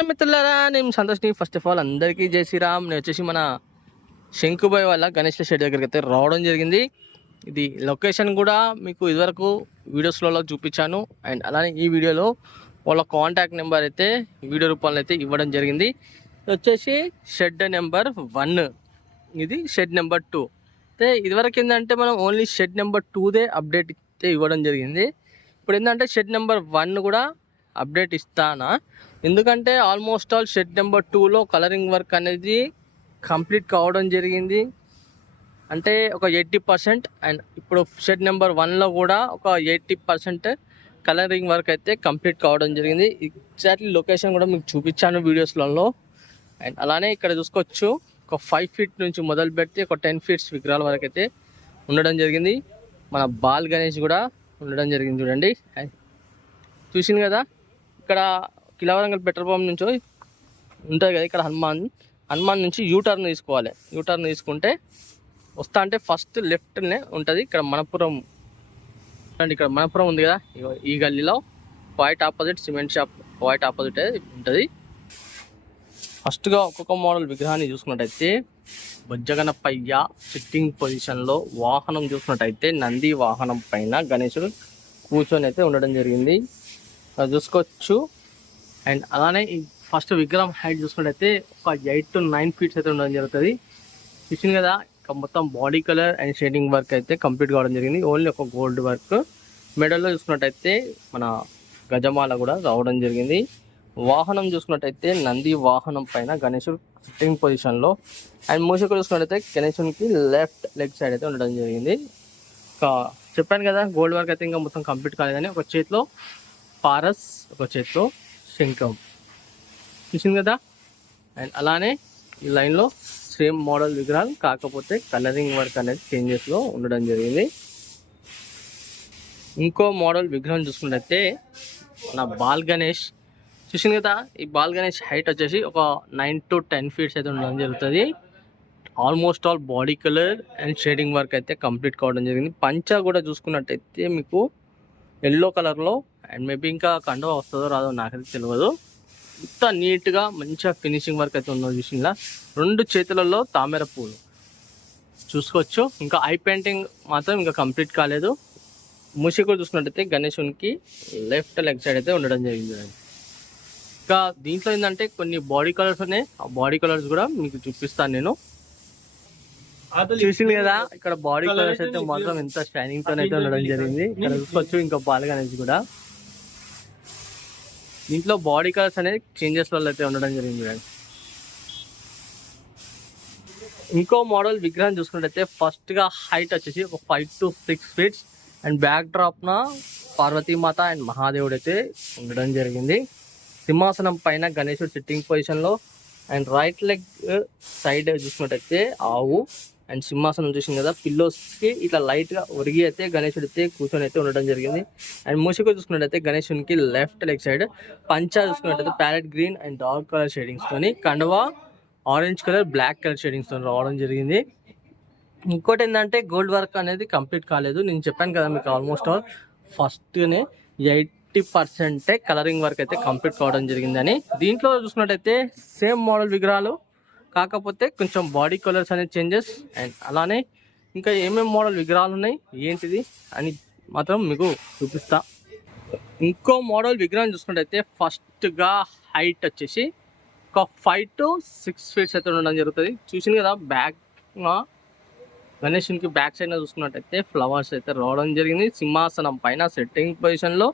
నమస్కారం మిత్రులారా, నేను సంతోష్ని. ఫస్ట్ ఆఫ్ ఆల్ అందరికీ జై శ్రీరామ్. నేను వచ్చేసి మన శంకుబాయ్ వాళ్ళ గణేష్ షెడ్ దగ్గరికి అయితే రావడం జరిగింది. ఇది లొకేషన్ కూడా మీకు ఇదివరకు వీడియోస్లలో చూపించాను. అండ్ అలానే ఈ వీడియోలో వాళ్ళ కాంటాక్ట్ నెంబర్ అయితే వీడియో రూపంలో అయితే ఇవ్వడం జరిగింది. ఇది వచ్చేసి షెడ్ నెంబర్ 1, ఇది షెడ్ నెంబర్ 2. అయితే ఇదివరకు ఏంటంటే మనం ఓన్లీ షెడ్ నెంబర్ 2దే అప్డేట్ అయితే ఇవ్వడం జరిగింది. ఇప్పుడు ఏంటంటే షెడ్ నెంబర్ 1 కూడా అప్డేట్ ఇస్తానా, ఎందుకంటే ఆల్మోస్ట్ ఆల్ షెడ్ నెంబర్ 2లో కలరింగ్ వర్క్ అనేది కంప్లీట్ కావడం జరిగింది. అంటే ఒక 80%. అండ్ ఇప్పుడు షెడ్ నెంబర్ 1లో కూడా ఒక 80% కలరింగ్ వర్క్ అయితే కంప్లీట్ కావడం జరిగింది. ఎగ్జాక్ట్లీ లొకేషన్ కూడా మీకు చూపించాను వీడియోస్లలో. అండ్ అలానే ఇక్కడ చూసుకోవచ్చు, ఒక 5 ఫీట్ నుంచి మొదలు పెడితే ఒక 10 ఫీట్స్ విగ్రహాల వరకు అయితే ఉండడం జరిగింది. మన బాల్ గణేష్ కూడా ఉండడం జరిగింది. చూడండి, చూసింది కదా. ఇక్కడ కిలవరంగల్ పెట్రోల్ పంప్ నుంచి ఉంటుంది కదా, ఇక్కడ హనుమాన్ నుంచి యూటర్న్ తీసుకోవాలి. యూటర్న్ తీసుకుంటే వస్తా అంటే ఫస్ట్ లెఫ్ట్నే ఉంటుంది. ఇక్కడ మనపురం అండి, ఇక్కడ మనపురం ఉంది కదా, ఈ గల్లీలో white opposite cement shop white opposite ఉంటుంది. ఫస్ట్గా ఒక్కొక్క మోడల్ విగ్రహాన్ని చూసుకున్నట్టయితే బొజ్జగనపయ్య సిట్టింగ్ పొజిషన్లో వాహనం చూసుకున్నట్టయితే నంది వాహనం పైన గణేశుడు కూర్చొని అయితే ఉండడం జరిగింది, చూసుకోవచ్చు. అండ్ అలానే ఈ ఫస్ట్ విగ్రహం హైట్ చూసుకున్నట్టయితే ఒక 8 to 9 ఫీట్స్ అయితే ఉండడం జరుగుతుంది. చూసింది కదా, ఇక మొత్తం body colour and shading work అయితే కంప్లీట్ కావడం జరిగింది. ఓన్లీ ఒక గోల్డ్ వర్క్. మెడల్లో చూసుకున్నట్టయితే మన గజమాల కూడా రావడం జరిగింది. వాహనం చూసుకున్నట్టయితే నంది వాహనం పైన గణేశుడు సిట్టింగ్ పొజిషన్లో. అండ్ మూషకు చూసుకున్నట్టయితే గణేశునికి లెఫ్ట్ లెగ్ సైడ్ అయితే ఉండడం జరిగింది. చెప్పాను కదా, గోల్డ్ వర్క్ అయితే ఇంకా మొత్తం కంప్లీట్ కాలేదని. ఒక చేతిలో పారస్, ఒక చేతిలో శంఖం, చూసింది కదా. అండ్ అలానే ఈ లైన్లో సేమ్ మోడల్ విగ్రహాలు, కాకపోతే కలరింగ్ వర్క్ అనేది చేంజెస్లో ఉండడం జరిగింది. ఇంకో మోడల్ విగ్రహం చూసుకున్నట్టయితే మన బాల్ గణేష్, చూసింది కదా. ఈ బాల్ గణేష్ హైట్ వచ్చేసి ఒక 9 to 10 ఫీట్స్ అయితే ఉండడం జరుగుతుంది. Almost all body colour and shading work అయితే కంప్లీట్ కావడం జరిగింది. పంచ కూడా చూసుకున్నట్టయితే మీకు ఎల్లో కలర్లో, అండ్ మేబీ ఇంకా కండువా వస్తుందో రాదో నాకైతే తెలియదు. ఇంత నీట్గా మంచిగా ఫినిషింగ్ వర్క్ అయితే ఉన్నది. చూసిందా, 2 చేతులలో తామర పూలు చూసుకోవచ్చు. ఇంకా ఐ పెయింటింగ్ మాత్రం ఇంకా కంప్లీట్ కాలేదు. మూసి కూడా చూసుకున్నట్టయితే గణేశునికి లెఫ్ట్ లెగ్ సైడ్ అయితే ఉండడం జరిగింది. ఇంకా దీంట్లో ఏంటంటే కొన్ని బాడీ కలర్స్ ఉన్నాయి, ఆ బాడీ కలర్స్ కూడా మీకు చూపిస్తాను నేను. చూసింది కదా, ఇక్కడ బాడీ కలర్స్ అయితే మాత్రం ఎంత షైనింగ్ తో అయితే ఉండడం జరిగింది. ఇక్కడ చూసుకోవచ్చు. ఇంకా బాల్ గణేష్ కూడా దీంట్లో బాడీ కలర్స్ అనేది చేంజెస్ వల్ల అయితే ఉండడం జరిగింది. ఇంకో మోడల్ విగ్రహం చూసుకున్నట్టయితే ఫస్ట్ గా హైట్ వచ్చేసి ఒక 5 to 6 feets. And back drop న పార్వతీమాత అండ్ మహాదేవుడు అయితే ఉండడం జరిగింది. సింహాసనం పైన గణేశుడు సిట్టింగ్ పొజిషన్ లో. అండ్ రైట్ లెగ్ సైడ్ చూసుకున్నట్టయితే ఆవు. అండ్ సింహాసనం చూసింది కదా, పిల్లోస్కి ఇట్లా లైట్గా ఒరిగి అయితే గణేశుడు అయితే కూర్చొని అయితే ఉండడం జరిగింది. అండ్ మూసిక చూసుకున్నట్టయితే గణేశునికి లెఫ్ట్ లెగ్ సైడ్. పంచా చూసుకున్నట్టయితే parrot green and dark colour షేడింగ్స్తోని, కండువా ఆరెంజ్ కలర్ బ్లాక్ కలర్ షేడింగ్స్తో రావడం జరిగింది. ఇంకోటి ఏంటంటే గోల్డ్ వర్క్ అనేది కంప్లీట్ కాలేదు. నేను చెప్పాను కదా మీకు, ఆల్మోస్ట్ ఆల్ ఫస్ట్నే 80% కలరింగ్ వర్క్ అయితే కంప్లీట్ కావడం జరిగిందని. దీంట్లో చూసుకున్నట్టయితే సేమ్ మోడల్ విగ్రహాలు, కాకపోతే కొంచెం బాడీ కలర్స్ అనేది చేంజెస్. అండ్ అలానే ఇంకా ఏమేమి మోడల్ విగ్రహాలు ఉన్నాయి ఏంటిది అని మాత్రం మీకు చూపిస్తా. ఇంకో మోడల్ విగ్రహం చూసుకున్నట్టయితే ఫస్ట్గా హైట్ వచ్చేసి ఒక 5 to 6 ఫీట్స్ అయితే ఉండడం జరుగుతుంది. చూసింది కదా, బ్యాక్ గణేశునికి బ్యాక్ సైడ్ చూసుకున్నట్టయితే ఫ్లవర్స్ అయితే రావడం జరిగింది. సింహాసనం పైన సెట్టింగ్ పొజిషన్లో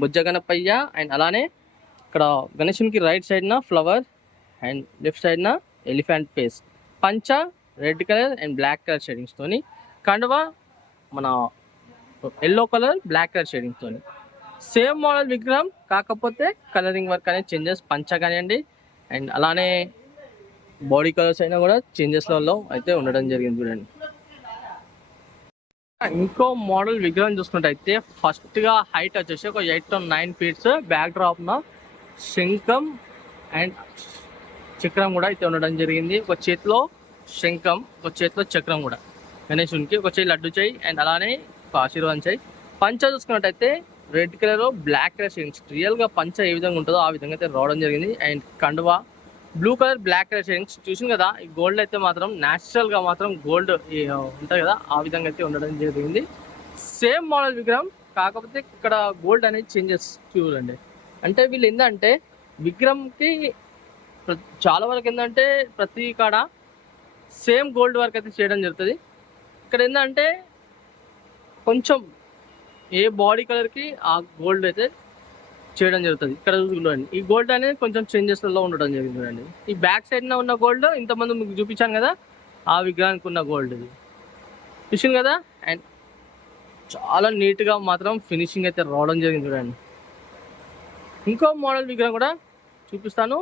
బుజ్జగనపయ్య. అండ్ అలానే ఇక్కడ గణేశునికి రైట్ సైడ్న ఫ్లవర్ అండ్ లెఫ్ట్ సైడ్న ఎలిఫెంట్ ఫేస్. పంచ red colour and black colour షేడింగ్స్తోని, కండువా మన ఎల్లో కలర్ బ్లాక్ కలర్ షేడింగ్స్తోని. సేమ్ మోడల్ విగ్రహం, కాకపోతే కలరింగ్ వర్క్ అనేది చేంజెస్. పంచ కానివ్వండి అండ్ అలానే బాడీ కలర్స్ అయినా కూడా చేంజెస్లలో అయితే ఉండడం జరిగింది. చూడండి, ఇంకో మోడల్ విగ్రహం చూసుకున్నట్టయితే ఫస్ట్గా హైట్ వచ్చేసి ఒక 8 to 9 ఫీట్స్. బ్యాక్ డ్రాప్న శంఖం అండ్ చక్రం కూడా అయితే ఉండడం జరిగింది. ఒక చేతిలో శంఖం, ఒక చేతిలో చక్రం కూడా గణేశునికి. ఒక చేయి లడ్డు చేయి అండ్ అలానే ఒక ఆశీర్వాదం చేయి. పంచ చూసుకున్నట్టయితే red colour black colour shadings, రియల్గా పంచ ఏ విధంగా ఉంటుందో ఆ విధంగా అయితే రావడం జరిగింది. అండ్ కండువా blue colour black colour shadings చూసింది కదా. ఈ గోల్డ్ అయితే మాత్రం న్యాచురల్గా మాత్రం గోల్డ్ ఉంటుంది కదా, ఆ విధంగా అయితే ఉండడం జరిగింది. సేమ్ మోడల్ విగ్రహం, కాకపోతే ఇక్కడ గోల్డ్ అనేది చేంజెస్ చూడండి. అంటే వీళ్ళు ఏంటంటే విగ్రహంకి చాలా వరకు ఏంటంటే ప్రతి కాడ సేమ్ గోల్డ్ వర్క్ అయితే చేయడం జరుగుతుంది. ఇక్కడ ఏంటంటే కొంచెం ఏ బాడీ కలర్కి ఆ గోల్డ్ అయితే చేయడం జరుగుతుంది. ఇక్కడ చూడండి ఈ గోల్డ్ అనేది కొంచెం చేంజెస్లో ఉండడం జరిగింది. చూడండి ఈ బ్యాక్ సైడ్న ఉన్న గోల్డ్ ఇంతమంది మీకు చూపించాను కదా, ఆ విగ్రహానికి ఉన్న గోల్డ్ ఇది చూసింది కదా. అండ్ చాలా నీట్గా మాత్రం ఫినిషింగ్ అయితే రావడం జరిగింది. చూడండి ఇంకో మోడల్ విగ్రహం కూడా చూపిస్తాను.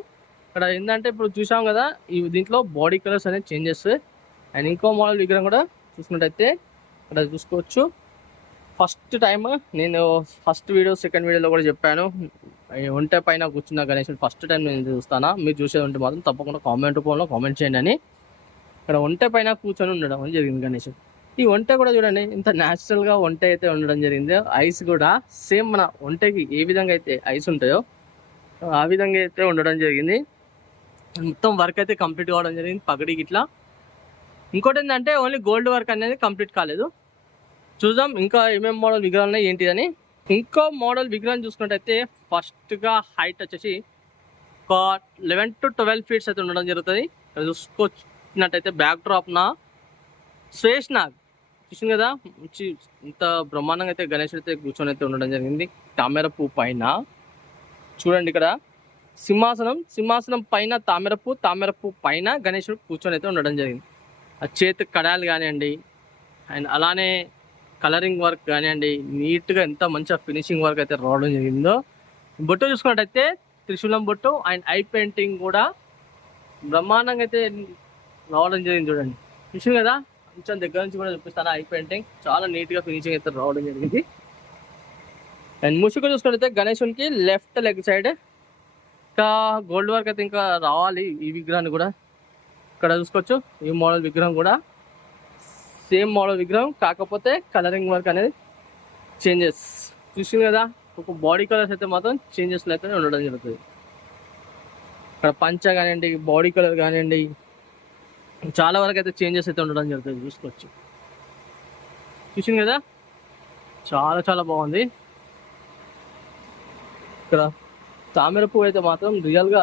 ఇక్కడ ఏంటంటే ఇప్పుడు చూసాం కదా, ఈ దీంట్లో బాడీ కలర్స్ అనేది చేంజెస్. అండ్ ఇంకో మోడల్ విగ్రహం కూడా చూసుకున్నట్టయితే ఇక్కడ చూసుకోవచ్చు. ఫస్ట్ టైం నేను ఫస్ట్ వీడియో సెకండ్ వీడియోలో కూడా చెప్పాను, ఒంటె పైన కూర్చున్న గణేశుడు ఫస్ట్ టైం నేను చూస్తానా, మీరు చూసేది ఉంటే మాత్రం తప్పకుండా కామెంట్ రూపంలో కామెంట్ చేయండి అని. ఇక్కడ ఒంటె పైన కూర్చొని ఉండడం జరిగింది గణేశుడు. ఈ ఒంటె కూడా చూడండి ఇంత న్యాచురల్గా ఒంటె అయితే ఉండడం జరిగింది. ఐస్ కూడా సేమ్ మన ఒంటెకి ఏ విధంగా అయితే ఐస్ ఉంటాయో ఆ విధంగా అయితే ఉండడం జరిగింది. మొత్తం వర్క్ అయితే కంప్లీట్ కావడం జరిగింది పగడికి ఇట్లా. ఇంకోటి ఏంటంటే ఓన్లీ గోల్డ్ వర్క్ అనేది కంప్లీట్ కాలేదు. చూద్దాం ఇంకా ఏమేమి మోడల్ విగ్రహాలు ఉన్నాయి ఏంటి అని. ఇంకో మోడల్ విగ్రహం చూసుకున్నట్టయితే ఫస్ట్గా హైట్ వచ్చేసి ఒక 11 to 12 ఫీట్స్ అయితే ఉండడం జరుగుతుంది. ఇక్కడ చూసుకొచ్చినట్టయితే బ్యాక్ డ్రాప్న శేషనాగ్ చూసింది కదా, మంచి ఇంత బ్రహ్మాండంగా అయితే గణేశుడు అయితే కూర్చొని అయితే ఉండడం జరిగింది. తామర పువ్వు పైన చూడండి, ఇక్కడ సింహాసనం పైన తామర పువ్వు పైన గణేశుడు కూర్చొని అయితే ఉండడం జరిగింది. ఆ చేతి కడాలు కానివ్వండి, అండ్ అలానే కలరింగ్ వర్క్ కానివ్వండి, నీట్గా ఎంత మంచిగా ఫినిషింగ్ వర్క్ అయితే రావడం జరిగిందో. బొట్టు చూసుకున్నట్టయితే త్రిశూలం బొట్టు అండ్ ఐ పెయింటింగ్ కూడా బ్రహ్మాండంగా అయితే రావడం జరిగింది. చూడండి చూసింది కదా, కొంచెం దగ్గర నుంచి కూడా చూపిస్తాను. ఐ పెయింటింగ్ చాలా నీట్గా ఫినిషింగ్ అయితే రావడం జరిగింది. అండ్ ముసుగు చూసుకున్నట్టయితే గణేశునికి లెఫ్ట్ లెగ్ సైడ్ ఇంకా గోల్డ్ వర్క్ అయితే ఇంకా రావాలి ఈ విగ్రహాన్ని కూడా. ఇక్కడ చూసుకోవచ్చు ఈ మోడల్ విగ్రహం కూడా సేమ్ మోడల్ విగ్రహం, కాకపోతే కలరింగ్ వర్క్ అనేది చేంజెస్ చూసింది కదా. ఒక బాడీ కలర్స్ అయితే మాత్రం చేంజెస్లో అయితే ఉండడం జరుగుతుంది. ఇక్కడ పంచ కానివ్వండి, బాడీ కలర్ కానివ్వండి, చాలా వరకు అయితే చేంజెస్ అయితే ఉండడం జరుగుతుంది. చూసుకోవచ్చు చూసింది కదా, చాలా చాలా బాగుంది. ఇక్కడ తామర పువ్వు అయితే మాత్రం రియల్గా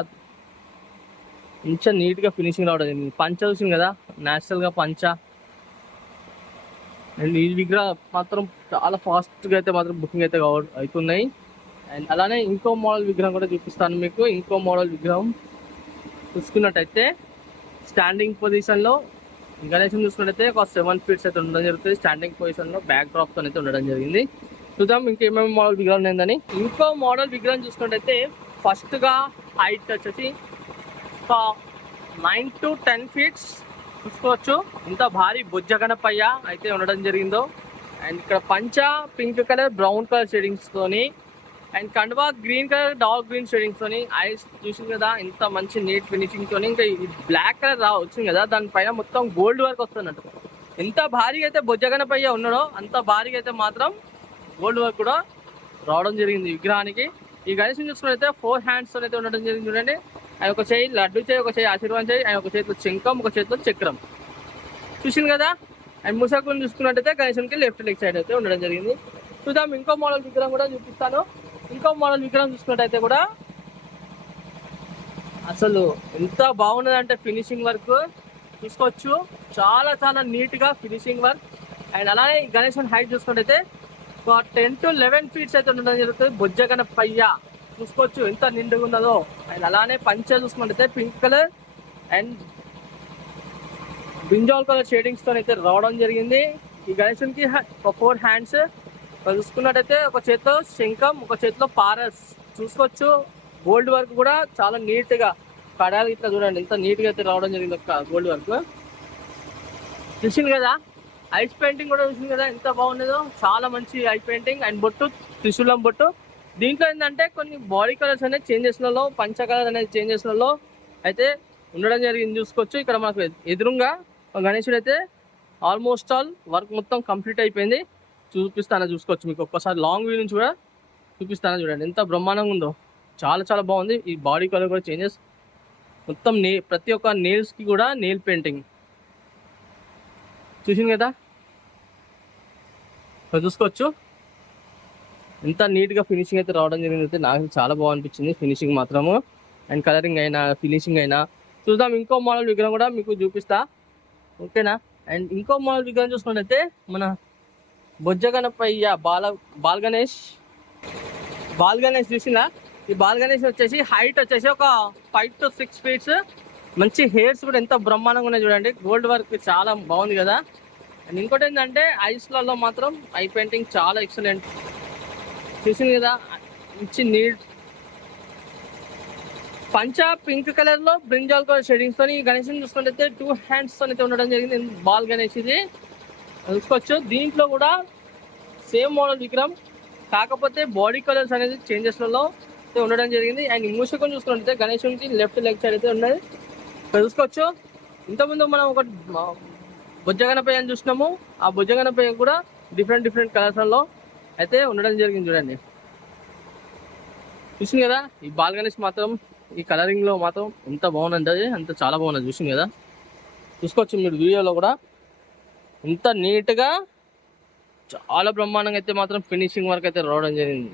మంచిగా నీట్గా ఫినిషింగ్ రావడం జరిగింది. పంచ చూసింది కదా, న్యాచురల్గా పంచ. అండ్ ఈ విగ్రహం మాత్రం చాలా ఫాస్ట్గా అయితే మాత్రం బుకింగ్ అయితే అవుతున్నాయి. అండ్ అలానే ఇంకో మోడల్ విగ్రహం కూడా చూపిస్తాను మీకు. ఇంకో మోడల్ విగ్రహం చూసుకున్నట్టయితే స్టాండింగ్ పొజిషన్లో గణేశం చూసుకున్నట్టయితే ఒక 7 ఫీట్స్ అయితే ఉండడం జరుగుతుంది. స్టాండింగ్ పొజిషన్లో బ్యాక్ డ్రాప్తో అయితే ఉండడం జరిగింది. చూద్దాం ఇంకేమేమి మోడల్ విగ్రహం ఏందని. ఇంకో మోడల్ విగ్రహం చూసుకున్నట్టయితే ఫస్ట్గా హైట్ వచ్చేసి ఒక 9 to 10 ఫీట్స్ చూసుకోవచ్చు. ఇంత భారీ బొజ్జ గణపయ్య అయితే ఉండడం జరిగిందో. అండ్ ఇక్కడ పంచ పింక్ కలర్ బ్రౌన్ కలర్ షేడింగ్స్తోని అండ్ కండువా గ్రీన్ కలర్ డార్క్ గ్రీన్ షేడింగ్స్తోని ఐస్ చూసింది కదా, ఇంత మంచి నీట్ ఫినిషింగ్తో. ఇంకా ఈ బ్లాక్ కలర్ వచ్చింది కదా, దానిపైన మొత్తం గోల్డ్ వర్క్ వస్తున్నట్టు. ఎంత భారీగా అయితే బొజ్జ గణపయ్య ఉన్నాడో అంత భారీగా అయితే మాత్రం గోల్డ్ వర్క్ కూడా రావడం జరిగింది విగ్రహానికి. ఈ గణేశుని చూసుకున్నైతే 4 హ్యాండ్స్ అయితే ఉండడం జరిగింది. చూడండి ఆయన ఒక చేయి లడ్డు చేయి, ఒక చేయి ఆశీర్వాదం చేయి, ఆయన ఒక చేతిలో శంఖం, ఒక చేతిలో చక్రం చూసింది కదా. అండ్ ముసాకుని చూసుకున్నట్టయితే గణేశునికి లెఫ్ట్ లెగ్ సైడ్ అయితే ఉండడం జరిగింది. చూద్దాం ఇంకో మోడల్ విగ్రహం కూడా చూపిస్తాను. ఇంకో మోడల్ విగ్రహం చూసుకున్నట్టయితే కూడా అసలు ఎంత బాగున్నదంటే ఫినిషింగ్ వర్క్ చూసుకోవచ్చు, చాలా చాలా నీట్గా ఫినిషింగ్ వర్క్. అండ్ అలానే గణేశుని హైట్ చూసుకున్నట్టయితే ఒక 10 to 11 ఫీట్స్ అయితే ఉండడం జరుగుతుంది. బొజ్జ గణపయ్య చూసుకోవచ్చు ఎంత నిండుగా ఉన్నదో. అండ్ అలానే పంచ చూసుకుంటే pink colour and brinjal colour షేడింగ్స్తో అయితే రావడం జరిగింది. ఈ గణేశునికి ఒక 4 హ్యాండ్స్ చూసుకున్నట్టయితే ఒక చేతిలో శంఖం, ఒక చేతిలో పారస్ చూసుకోవచ్చు. గోల్డ్ వర్క్ కూడా చాలా నీట్గా కడాలి ఇట్లా చూడండి ఎంత నీట్గా అయితే రావడం జరిగింది. ఒక గోల్డ్ వర్క్ చూసింది కదా. ఐస్ పెయింటింగ్ కూడా చూసింది కదా ఎంత బాగున్నదో, చాలా మంచి ఐ పెయింటింగ్. అండ్ బొట్టు త్రిశూలం బొట్టు. దీంట్లో ఏంటంటే కొన్ని బాడీ కలర్స్ అనేది చేంజెస్లలో, పంచ కలర్ అనేది చేంజెస్లలో అయితే ఉండడం జరిగింది. చూసుకోవచ్చు ఇక్కడ మనకు ఎదురుగా గణేశుడు అయితే ఆల్మోస్ట్ ఆల్ వర్క్ మొత్తం కంప్లీట్ అయిపోయింది. చూపిస్తాను చూసుకోవచ్చు మీకు ఒక్కసారి లాంగ్ వ్యూ నుంచి కూడా చూపిస్తాను చూడండి, ఎంత బ్రహ్మాండంగా ఉందో. చాలా చాలా బాగుంది. ఈ బాడీ కలర్ కూడా చేంజెస్ మొత్తం, ప్రతి ఒక్క నెయిల్స్కి కూడా నెయిల్ పెయింటింగ్ చూసింది కదా, చూసుకోవచ్చు ఎంత నీట్గా ఫినిషింగ్ అయితే రావడం జరిగింది. అయితే నాకు చాలా బాగా అనిపించింది ఫినిషింగ్ మాత్రము, అండ్ కలరింగ్ అయినా ఫినిషింగ్ అయినా. చూద్దాం, ఇంకో మోడల్ విగ్రహం కూడా మీకు చూపిస్తా, ఓకేనా. అండ్ ఇంకో మోడల్ విగ్రహం చూసుకున్నట్టయితే మన బొజ్జ గణపయ్య బాల్ గణేష్ చూసినా. ఈ బాల్ గణేష్ వచ్చేసి హైట్ వచ్చేసి ఒక 5 to 6 feet, మంచి హెయిర్స్ కూడా ఎంత బ్రహ్మాండంగా ఉన్నాయి చూడండి. గోల్డ్ వర్క్ చాలా బాగుంది కదా. అండ్ ఇంకోటి ఏంటంటే ఐస్లలో మాత్రం ఐ పెయింటింగ్ చాలా ఎక్సలెంట్ చూసింది కదా, మంచి నీట్ పంచ పింక్ కలర్ లో బ్రింజాల్ కలర్ షేడింగ్స్ తో గణేష్ చూసుకుంటే 2 hands తో అయితే ఉండడం జరిగింది. బాల్ గణేష్ ఇది చూసుకోవచ్చు. దీంట్లో కూడా సేమ్ మోడల్ విగ్రహం, కాకపోతే బాడీ కలర్స్ అనేది చేంజెస్లలో ఉండడం జరిగింది. అండ్ మూషకం చూసుకుంటే గణేశునికి లెఫ్ట్ లెగ్ సైడ్ అయితే ఉన్నది, చూసుకోవచ్చు. ఇంతకుముందు మనం ఒక బొజ్జ గణపయ్య అని చూసినాము, ఆ బొజ్జ గణపయ్య కూడా డిఫరెంట్ కలర్స్లో అయితే ఉండడం జరిగింది చూడండి. చూసింది కదా, ఈ బాల్ గణేష్ మాత్రం ఈ కలరింగ్ లో మాత్రం ఎంత బాగుంది, అంత చాలా బాగున్నది. చూసింది కదా, చూసుకోవచ్చు మీరు వీడియోలో కూడా ఎంత నీట్గా చాలా బ్రహ్మాండంగా అయితే మాత్రం ఫినిషింగ్ వర్క్ అయితే రావడం జరిగింది.